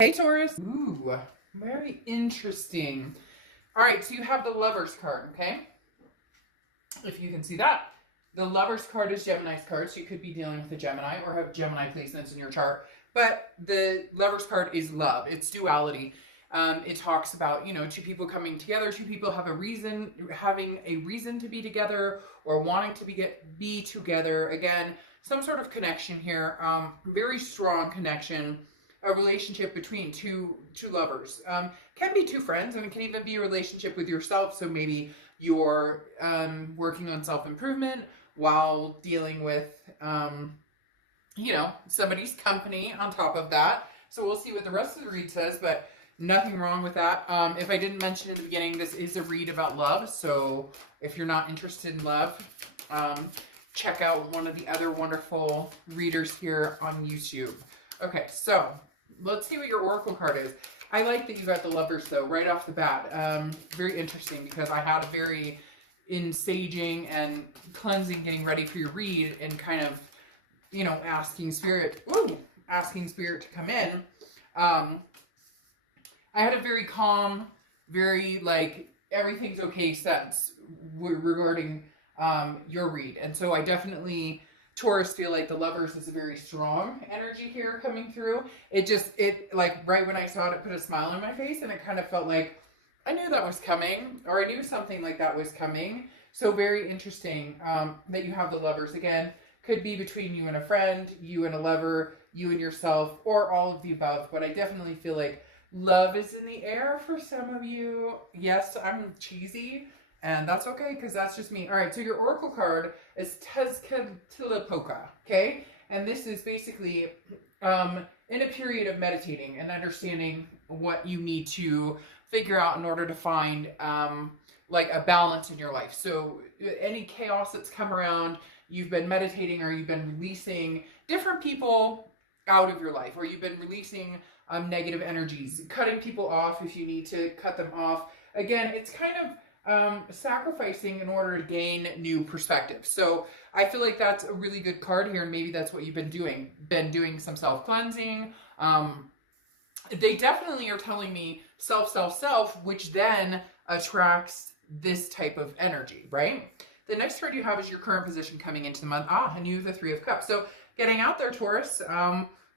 Hey Taurus. Ooh, very interesting. All right, so you have the Lovers card, okay? If you can see that. The Lovers card is Gemini's card, so you could be dealing with a Gemini or have Gemini placements in your chart. But the Lovers card is love. It's duality. It talks about, two people coming together, two people having a reason to be together or wanting to be together. Again, some sort of connection here. Very strong connection. A relationship between two lovers. Can be two friends, and it can even be a relationship with yourself. So maybe you're working on self-improvement while dealing with, somebody's company on top of that. So we'll see what the rest of the read says, but nothing wrong with that. If I didn't mention in the beginning, this is a read about love. So if you're not interested in love, check out one of the other wonderful readers here on YouTube. Okay, so let's see what your oracle card is. I like that you got the Lovers, though, right off the bat. Very interesting, because I had a very in saging and cleansing, getting ready for your read, and kind of, asking spirit to come in. I had a very calm, very, everything's okay sense regarding your read. And so I definitely... Taurus, feel like the Lovers is a very strong energy here coming through. Right when I saw it put a smile on my face, and it kind of felt like I knew that was coming, or I knew something like that was coming. So very interesting that you have the Lovers. Again, could be between you and a friend, you and a lover, you and yourself, or all of the above. But I definitely feel like love is in the air for some of you. Yes, I'm cheesy. And that's okay, because that's just me. All right, so your oracle card is Tezcatlipoca, okay? And this is basically in a period of meditating and understanding what you need to figure out in order to find a balance in your life. So any chaos that's come around, you've been meditating, or you've been releasing different people out of your life, or you've been releasing negative energies, cutting people off if you need to cut them off. Again, it's kind of sacrificing in order to gain new perspective. So I feel like that's a really good card here, and maybe that's what you've been doing some self-cleansing. They definitely are telling me self, which then attracts this type of energy, right? The next card you have is your current position coming into the month. And you have the Three of Cups. So getting out there, Taurus,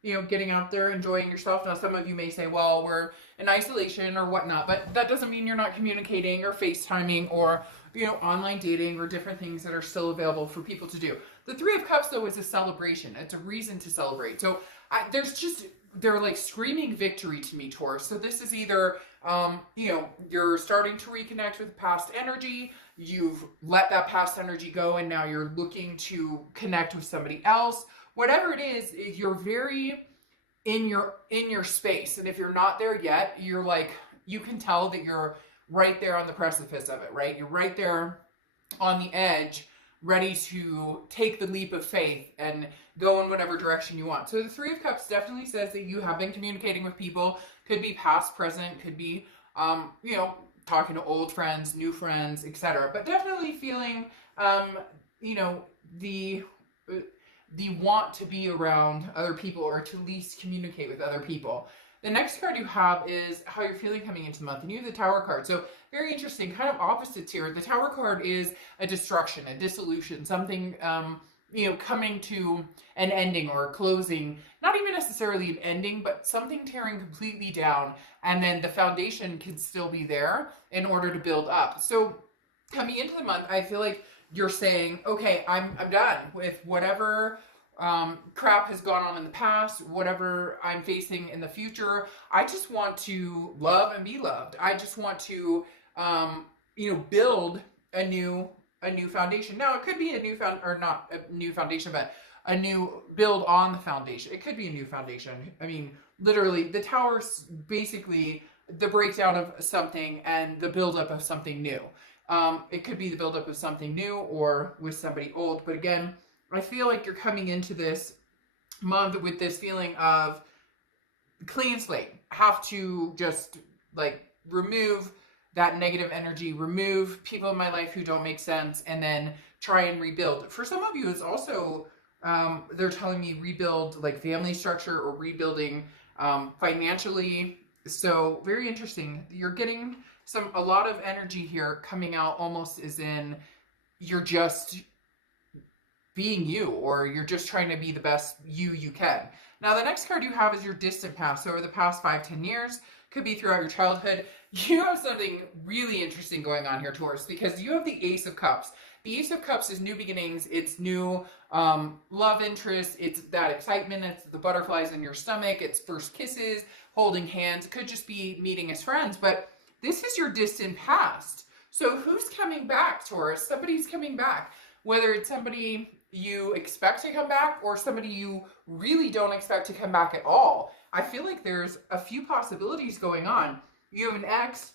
getting out there, enjoying yourself. Now, some of you may say, well, we're in isolation or whatnot, but that doesn't mean you're not communicating or FaceTiming or, online dating or different things that are still available for people to do. The Three of Cups, though, is a celebration. It's a reason to celebrate. So they're like screaming victory to me, Taurus. So this is either, you're starting to reconnect with past energy. You've let that past energy go, and now you're looking to connect with somebody else. Whatever it is, you're very in your space. And if you're not there yet, you're you can tell that you're right there on the precipice of it, right? You're right there on the edge, ready to take the leap of faith and go in whatever direction you want. So the Three of Cups definitely says that you have been communicating with people. Could be past, present, could be, talking to old friends, new friends, etc. But definitely feeling, the want to be around other people, or to at least communicate with other people. The next card you have is how you're feeling coming into the month, and you have the Tower card. So very interesting, kind of opposites here. The Tower card is a destruction, a dissolution, something, coming to an ending or a closing. Not even necessarily an ending, but something tearing completely down, and then the foundation can still be there in order to build up. So coming into the month, I feel like you're saying, okay, I'm done with whatever crap has gone on in the past, whatever I'm facing in the future. I just want to love and be loved. I just want to, build a new foundation. Now, it could be not a new foundation, but a new build on the foundation. It could be a new foundation. I mean, literally, the Tower's basically the breakdown of something and the buildup of something new. It could be the buildup of something new or with somebody old. But again, I feel like you're coming into this month with this feeling of clean slate. Have to just remove that negative energy, remove people in my life who don't make sense, and then try and rebuild. For some of you, it's also, they're telling me rebuild family structure, or rebuilding financially. So very interesting. You're getting a lot of energy here coming out, almost as in you're just being you, or you're just trying to be the best you can. Now, the next card you have is your distant past. So over the past 5-10 years, could be throughout your childhood. You have something really interesting going on here, Taurus, because you have the Ace of Cups. The Ace of Cups is new beginnings. It's new love interest. It's that excitement. It's the butterflies in your stomach. It's first kisses, holding hands. It could just be meeting as friends, but this is your distant past. So who's coming back, Taurus? Somebody's coming back. Whether it's somebody you expect to come back or somebody you really don't expect to come back at all. I feel like there's a few possibilities going on. You have an ex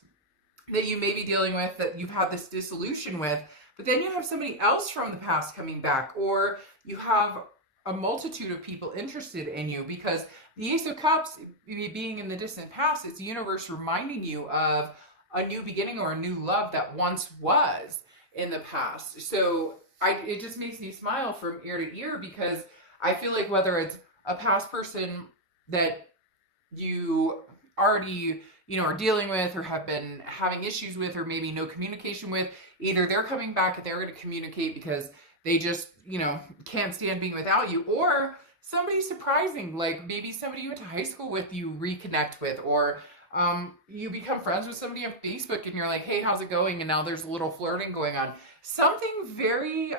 that you may be dealing with, that you've had this dissolution with, but then you have somebody else from the past coming back, or you have a multitude of people interested in you, because the Ace of Cups being in the distant past, it's the universe reminding you of a new beginning or a new love that once was in the past. So it just makes me smile from ear to ear, because I feel like whether it's a past person that you already, are dealing with or have been having issues with, or maybe no communication with, either they're coming back and they're going to communicate because they just, can't stand being without you, or somebody surprising, like maybe somebody you went to high school with, you reconnect with, or you become friends with somebody on Facebook and you're like, hey, how's it going? And now there's a little flirting going on. Something very,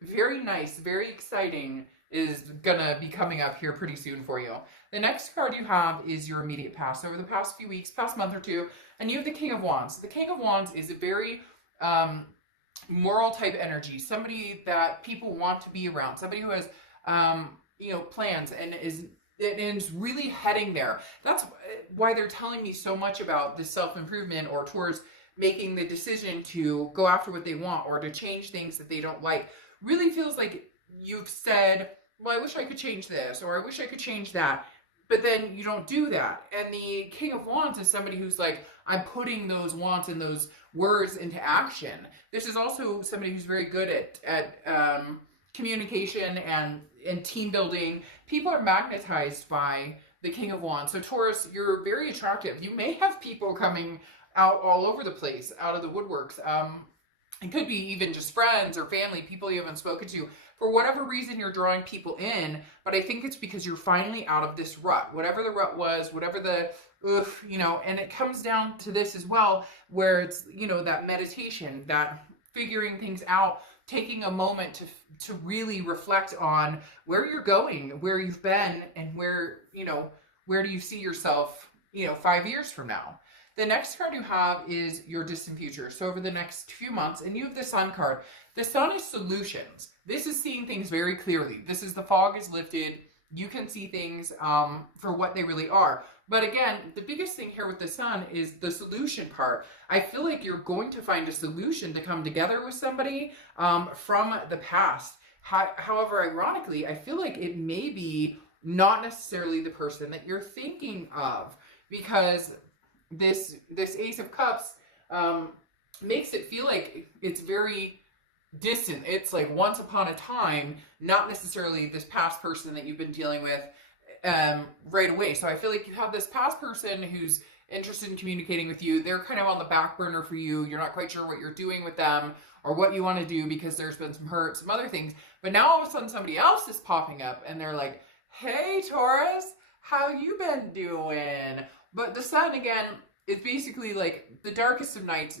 very nice, very exciting is gonna be coming up here pretty soon for you. The next card you have is your immediate past. Over the past few weeks, past month or two, and you have the King of Wands. The King of Wands is a very moral type energy, somebody that people want to be around, somebody who has, plans and is really heading there. That's why they're telling me so much about this self-improvement, or towards making the decision to go after what they want, or to change things that they don't like. Really feels like you've said, well, I wish I could change this, or I wish I could change that, but then you don't do that. And the King of Wands is somebody who's like, I'm putting those wants and those words into action. This is also somebody who's very good at communication and team building. People are magnetized by the King of Wands. So Taurus, you're very attractive. You may have people coming out all over the place, out of the woodworks. It could be even just friends or family, people you haven't spoken to. For whatever reason, you're drawing people in, but I think it's because you're finally out of this rut. Whatever the rut was, whatever the, and it comes down to this as well, where it's, that meditation, that figuring things out, taking a moment to really reflect on where you're going, where you've been, and where do you see yourself, 5 years from now. The next card you have is your distant future. So over the next few months, and you have the Sun card. The Sun is solutions. This is seeing things very clearly. This is the fog is lifted. You can see things for what they really are. But again, the biggest thing here with the Sun is the solution part. I feel like you're going to find a solution to come together with somebody from the past. However, ironically, I feel like it may be not necessarily the person that you're thinking of, because this Ace of Cups makes it feel like it's very distant. It's like once upon a time, not necessarily this past person that you've been dealing with right away. So I feel like you have this past person who's interested in communicating with you. They're kind of on the back burner for you. You're not quite sure what you're doing with them or what you want to do, because there's been some hurt, some other things. But now all of a sudden somebody else is popping up and they're like, hey, Taurus, how you been doing? But the Sun, again, is basically like the darkest of nights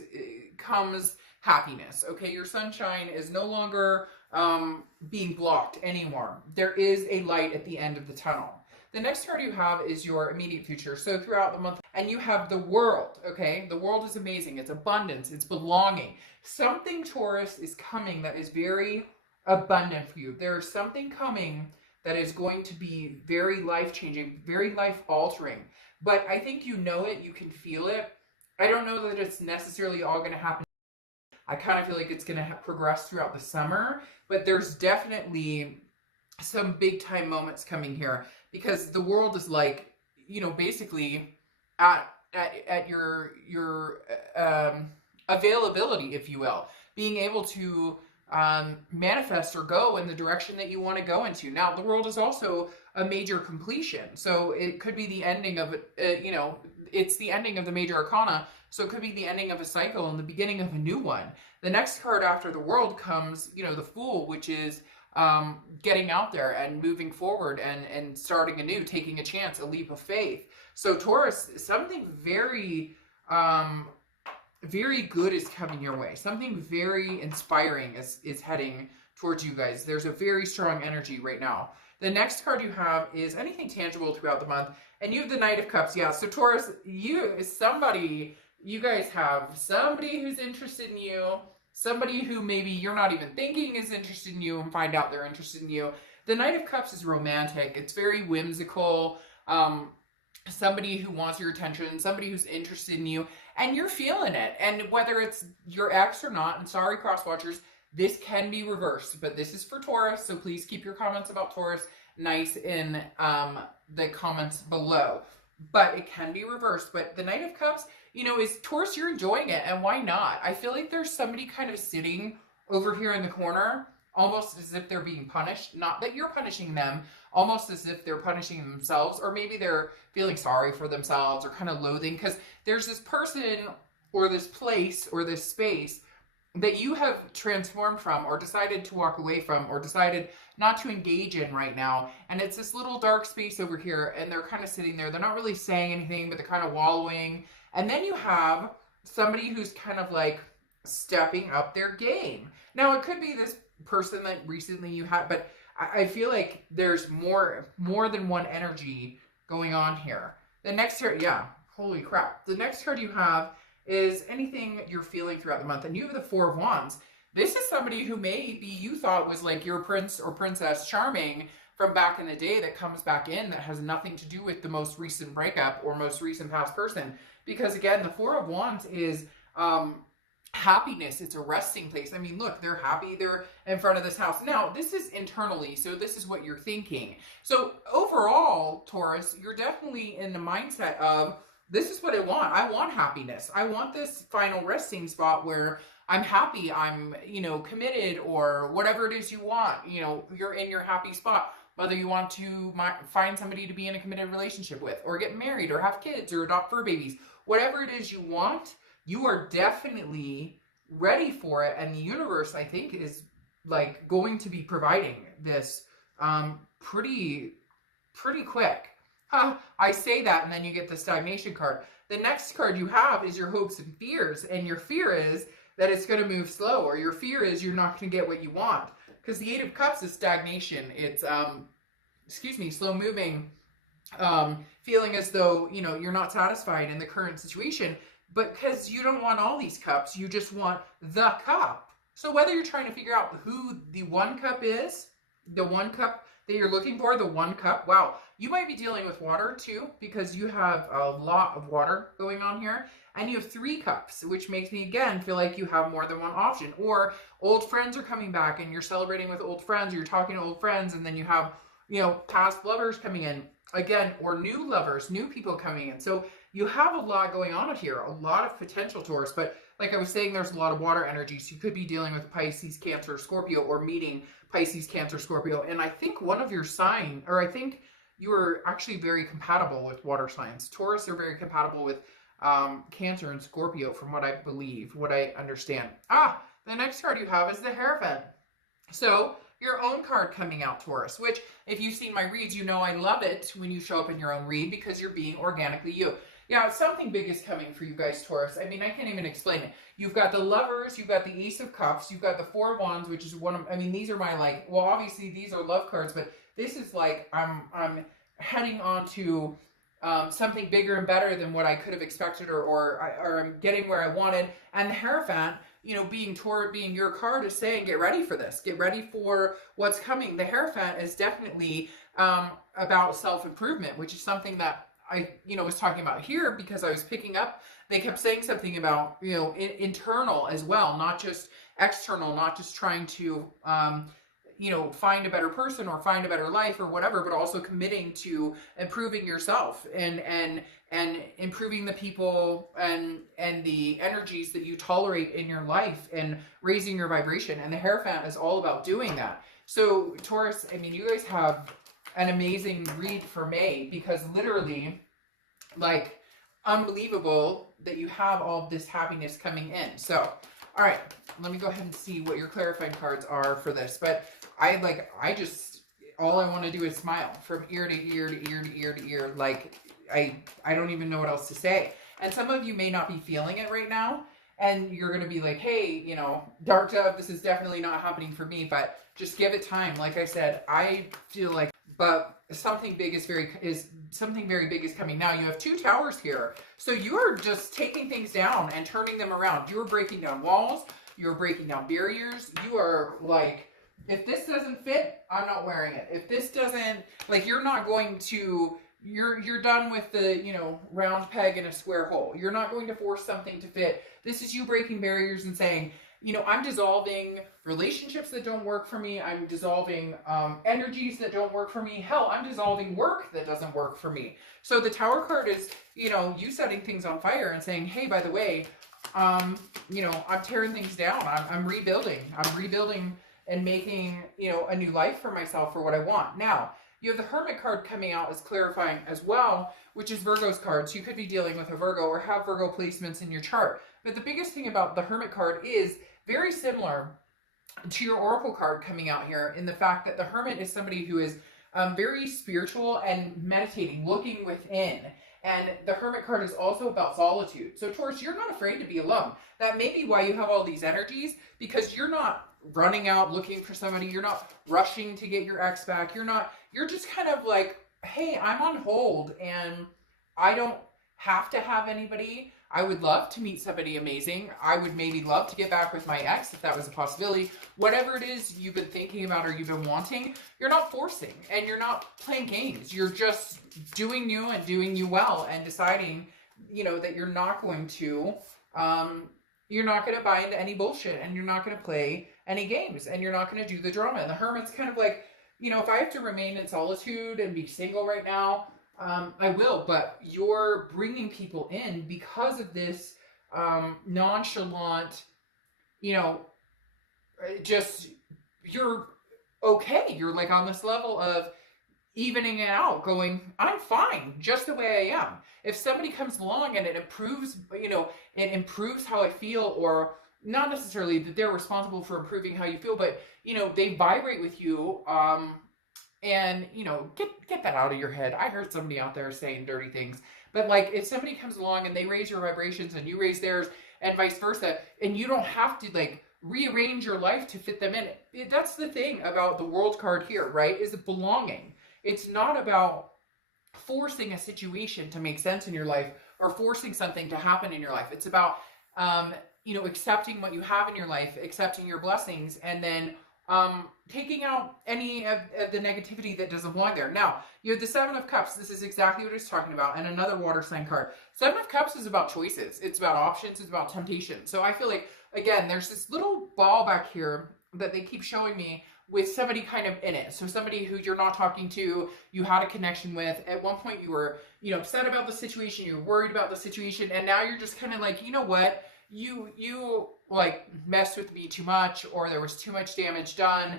comes happiness. Okay, your sunshine is no longer being blocked anymore. There is a light at the end of the tunnel. The next card you have is your immediate future. So throughout the month, and you have the world, okay? The world is amazing. It's abundance. It's belonging. Something, Taurus, is coming that is very abundant for you. There is something coming that is going to be very life-changing, very life-altering. But I think you know it. You can feel it. I don't know that it's necessarily all going to happen. I kind of feel like it's going to progress throughout the summer. But there's definitely some big-time moments coming here, because the world is like, basically at your availability, if you will, being able to manifest or go in the direction that you want to go into. Now, the world is also a major completion. So it could be the ending of it, you know, it's the ending of the major arcana. So it could be the ending of a cycle and the beginning of a new one. The next card after the world comes, you know, the Fool, which is getting out there and moving forward and starting anew, taking a chance, a leap of faith. So Taurus, something very, very good is coming your way. Something very inspiring is heading towards you guys. There's a very strong energy right now. The next card you have is anything tangible throughout the month. And you have the Knight of Cups. Yeah, so Taurus, you guys have somebody who's interested in you. Somebody who maybe you're not even thinking is interested in you and find out they're interested in you. The Knight of Cups is romantic. It's very whimsical. Somebody who wants your attention, somebody who's interested in you, and you're feeling it. And whether it's your ex or not, and sorry, cross watchers, this can be reversed, but this is for Taurus, so please keep your comments about Taurus nice in the comments below. But it can be reversed. But the Knight of Cups, you know, is Taurus, you're enjoying it, and why not? I feel like there's somebody kind of sitting over here in the corner, almost as if they're being punished. Not that you're punishing them, almost as if they're punishing themselves, or maybe they're feeling sorry for themselves or kind of loathing, because there's this person or this place or this space that you have transformed from or decided to walk away from or decided not to engage in right now. And it's this little dark space over here, and they're kind of sitting there. They're not really saying anything, but they're kind of wallowing. And then you have somebody who's kind of like stepping up their game. Now, it could be this person that recently you had, but I feel like there's more than one energy going on here. The next card, yeah, holy crap. The next card you have is anything you're feeling throughout the month. And you have the Four of Wands. This is somebody who maybe you thought was like your prince or princess charming from back in the day that comes back in, that has nothing to do with the most recent breakup or most recent past person. Because again, the Four of Wands is happiness. It's a resting place. I mean, look, they're happy. They're in front of this house. Now, this is internally, so this is what you're thinking. So overall, Taurus, you're definitely in the mindset of, this is what I want. I want happiness. I want this final resting spot where I'm happy, I'm, you know, committed, or whatever it is you want. You know, you're in your happy spot. Whether you want to find somebody to be in a committed relationship with, or get married, or have kids, or adopt fur babies. Whatever it is you want, you are definitely ready for it. And the universe, I think, is like going to be providing this pretty quick. I say that, and then you get the stagnation card. The next card you have is your hopes and fears. And your fear is that it's going to move slow, or your fear is you're not going to get what you want. Because the Eight of Cups is stagnation. It's, slow moving, feeling as though, you know, you're not satisfied in the current situation. But because you don't want all these cups, you just want the cup. So whether you're trying to figure out who the one cup is, the one cup that you're looking for, the one cup, wow. You might be dealing with water too, because you have a lot of water going on here. And you have 3 cups, which makes me, again, feel like you have more than one option. Or old friends are coming back and you're celebrating with old friends, or you're talking to old friends, and then you have, you know, past lovers coming in again, or new lovers, new people coming in. So you have a lot going on here, a lot of potential, Taurus. But like I was saying, there's a lot of water energy. So you could be dealing with Pisces, Cancer, Scorpio, or meeting Pisces, Cancer, Scorpio. And I think one of your sign, or I think you are actually very compatible with water signs. Taurus are very compatible with Cancer and Scorpio, from what I believe, what I understand. The next card you have is the Hierophant. So your own card coming out, Taurus, which if you've seen my reads, you know I love it when you show up in your own read, because you're being organically you. Yeah, something big is coming for you guys, Taurus. I mean, I can't even explain it. You've got the Lovers, you've got the Ace of Cups, you've got the Four of Wands, which is one of, I mean, these are my, like, well, obviously these are love cards, but this is like, I'm heading on to something bigger and better than what I could have expected, or I'm getting where I wanted. And the Hierophant, you know, being your card, is saying, get ready for this. Get ready for what's coming. The Hierophant is definitely about self-improvement, which is something that I, you know, was talking about here, because I was picking up, they kept saying something about, you know, internal as well, not just external, not just trying to, you know, find a better person or find a better life or whatever, but also committing to improving yourself and and improving the people and the energies that you tolerate in your life and raising your vibration. And the Hierophant is all about doing that. So Taurus, I mean, you guys have an amazing read for May, because literally, like, unbelievable that you have all of this happiness coming in. So, all right, let me go ahead and see what your clarifying cards are for this. But I just, all I want to do is smile from ear to ear to ear to ear to ear. Like, I don't even know what else to say. And some of you may not be feeling it right now, and you're going to be like, hey, you know, Dark Dove, this is definitely not happening for me, but just give it time. Like I said, I feel like, but something big something very big is coming. Now you have 2 towers here. So you are just taking things down and turning them around. You're breaking down walls. You're breaking down barriers. You are like, if this doesn't fit, I'm not wearing it. If this doesn't, like, you're not going to, you're done with the, you know, round peg in a square hole. You're not going to force something to fit. This is you breaking barriers and saying, you know, I'm dissolving relationships that don't work for me. I'm dissolving energies that don't work for me. Hell, I'm dissolving work that doesn't work for me. So the Tower card is, you know, you setting things on fire and saying, hey, by the way, you know, I'm tearing things down. I'm rebuilding. I'm rebuilding and making, you know, a new life for myself for what I want. Now, you have the Hermit card coming out as clarifying as well, which is Virgo's card. So you could be dealing with a Virgo or have Virgo placements in your chart. But the biggest thing about the Hermit card is very similar to your Oracle card coming out here, in the fact that the Hermit is somebody who is very spiritual and meditating, looking within. And the Hermit card is also about solitude. So Taurus, you're not afraid to be alone. That may be why you have all these energies, because you're not running out looking for somebody. You're not rushing to get your ex back. You're just kind of like, hey, I'm on hold and I don't have to have anybody. I would love to meet somebody amazing. I would maybe love to get back with my ex if that was a possibility. Whatever it is you've been thinking about or you've been wanting, you're not forcing and you're not playing games. You're just doing you and doing you well and deciding, you know, that you're not going to buy into any bullshit, and you're not going to play any games, and you're not going to do the drama. And the Hermit's kind of like, you know, if I have to remain in solitude and be single right now, I will, but you're bringing people in because of this nonchalant, you know, just, you're okay. You're like on this level of evening it out, going, I'm fine just the way I am. If somebody comes along and it improves, you know, it improves how I feel, or not necessarily that they're responsible for improving how you feel, but, you know, they vibrate with you, and, you know, get that out of your head. I heard somebody out there saying dirty things. But, like, if somebody comes along and they raise your vibrations and you raise theirs and vice versa, and you don't have to, like, rearrange your life to fit them in. That's the thing about the World card here, right? Is it belonging. It's not about forcing a situation to make sense in your life or forcing something to happen in your life. It's about, you know, accepting what you have in your life, accepting your blessings, and then taking out any of the negativity that doesn't belong there. Now, you have the Seven of Cups. This is exactly what it's talking about. And another water sign card. Seven of Cups is about choices. It's about options. It's about temptation. So I feel like, again, there's this little ball back here that they keep showing me with somebody kind of in it. So somebody who you're not talking to, you had a connection with. At one point you were, you know, upset about the situation. You were worried about the situation. And now you're just kind of like, you know what? You like messed with me too much, or there was too much damage done.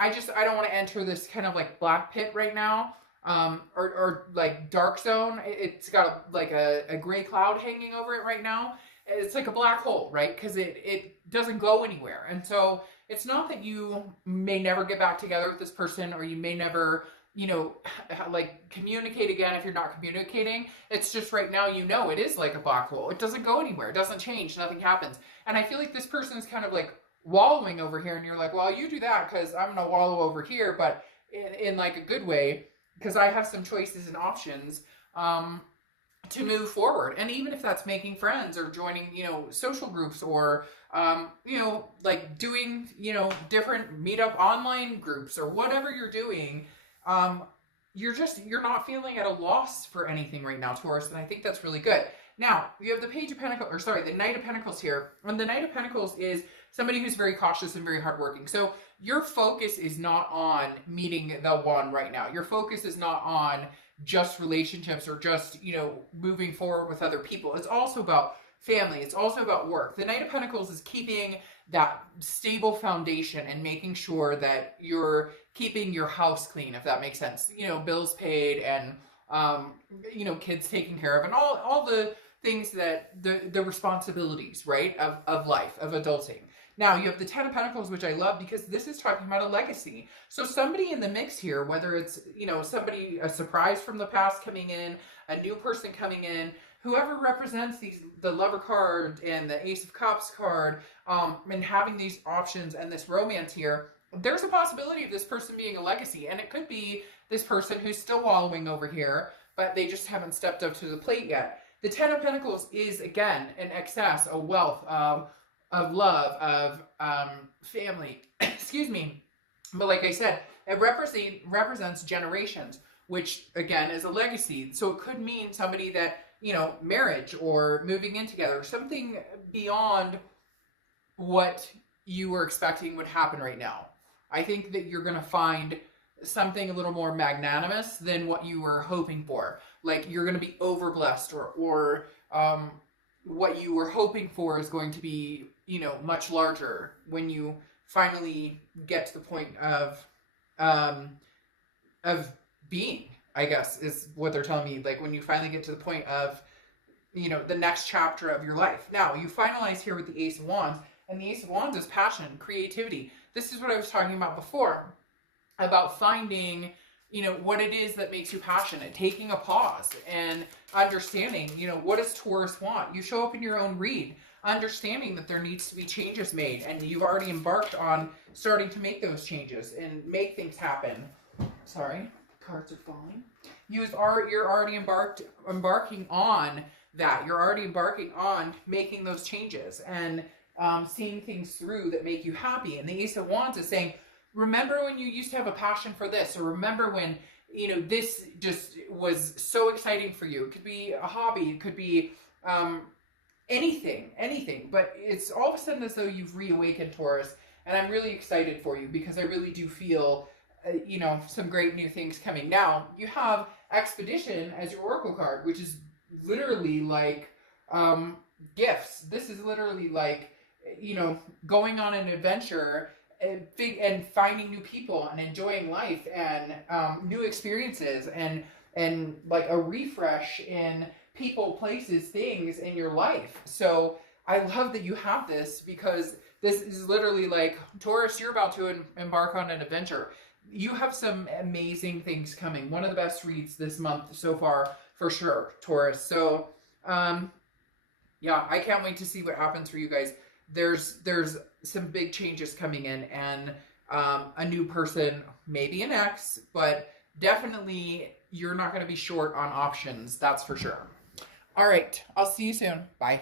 I don't want to enter this kind of like black pit right now, or like dark zone. It's got like a gray cloud hanging over it right now. It's like a black hole, right? Because it doesn't go anywhere. And so it's not that you may never get back together with this person, or you may never, you know, like communicate again if you're not communicating. It's just right now, you know, it is like a black hole. It doesn't go anywhere. It doesn't change. Nothing happens. And I feel like this person is kind of like wallowing over here, and you're like, well, you do that because I'm going to wallow over here, but in like a good way, because I have some choices and options to move forward. And even if that's making friends or joining, you know, social groups, or, you know, like doing, you know, different meetup online groups or whatever you're doing, you're not feeling at a loss for anything right now, Taurus, and I think that's really good. Now, you have the Page of Pentacles, or sorry, the Knight of Pentacles here, and the Knight of Pentacles is somebody who's very cautious and very hardworking. So your focus is not on meeting the one right now. Your focus is not on just relationships or just, you know, moving forward with other people. It's also about family. It's also about work. The Knight of Pentacles is keeping that stable foundation and making sure that you're keeping your house clean, if that makes sense. You know, bills paid and, you know, kids taken care of and all the things that the responsibilities, right, of life, of adulting. Now, you have the Ten of Pentacles, which I love because this is talking about a legacy. So somebody in the mix here, whether it's, you know, somebody, a surprise from the past coming in, a new person coming in, whoever represents the Lover card and the Ace of Cups card, and having these options and this romance here, there's a possibility of this person being a legacy. And it could be this person who's still wallowing over here, but they just haven't stepped up to the plate yet. The Ten of Pentacles is, again, an excess, a wealth of love, of family, excuse me. But like I said, it represents generations, which again is a legacy. So it could mean somebody that, you know, marriage or moving in together, something beyond what you were expecting would happen right now. I think that you're going to find something a little more magnanimous than what you were hoping for. Like you're going to be overblessed or what you were hoping for is going to be, you know, much larger when you finally get to the point of being, I guess, is what they're telling me. Like when you finally get to the point of, you know, the next chapter of your life. Now, you finalize here with the Ace of Wands, and the Ace of Wands is passion, creativity. This is what I was talking about before, about finding, you know, what it is that makes you passionate, taking a pause and understanding, you know, what does Taurus want? You show up in your own read, understanding that there needs to be changes made, and you've already embarked on starting to make those changes and make things happen. Sorry, cards are falling. You're already embarking on that. You're already embarking on making those changes and seeing things through that make you happy. And the Ace of Wands is saying, remember when you used to have a passion for this, or remember when, you know, this just was so exciting for you. It could be a hobby, it could be anything, but it's all of a sudden as though you've reawakened, Taurus, and I'm really excited for you because I really do feel, you know, some great new things coming. Now, you have Expedition as your Oracle card, which is literally like gifts. This is literally like, you know, going on an adventure and finding new people and enjoying life and new experiences and like a refresh in people, places, things in your life. So I love that you have this because this is literally like, Taurus, you're about to embark on an adventure. You have some amazing things coming. One of the best reads this month so far, for sure, Taurus. So, yeah, I can't wait to see what happens for you guys. There's some big changes coming in, and a new person, maybe an ex, but definitely you're not going to be short on options. That's for sure. All right. I'll see you soon. Bye.